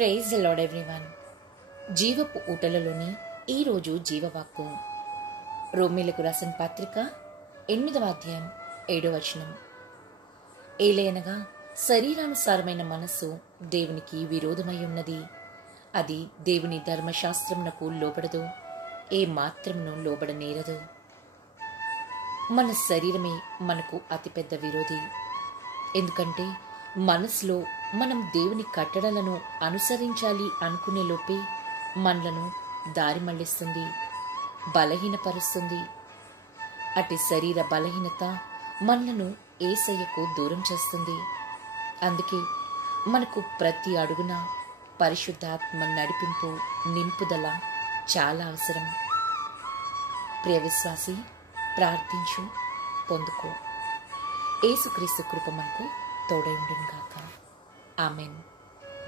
Praise the lord everyone. జీవపు ఊటలలోని ఈరోజు జీవవాక్కు. రోమీలకు రాసిన పత్రిక 8వ అధ్యాయం 7వ వచనం. ఏలయనగా శరీరానుసారమైన మనస్సు దేవునికి విరోధమై ఉన్నది. అది దేవుని ధర్మశాస్త్రమునకు లోబడదు, ఏ మాత్రమును లోబడనేరదు. మన శరీరమే మనకు అతిపెద్ద విరోధి. ఎందుకంటే మనసులో మనం దేవుని కట్టడలను అనుసరించాలి అనుకునే లోపే మనలను దారి మళ్లిస్తుంది, బలహీనపరుస్తుంది. అటు శరీర బలహీనత మనలను యేసయ్యకు దూరం చేస్తుంది. అందుకే మనకు ప్రతి అడుగున పరిశుద్ధాత్మ నడిపింపు, నింపుదల చాలా అవసరం. ప్రియ విశ్వాసి, ప్రార్థించు, పొందుకో. యేసుక్రీస్తు కృప మనకు తోడై ఉండును గాక. ఆమెన్.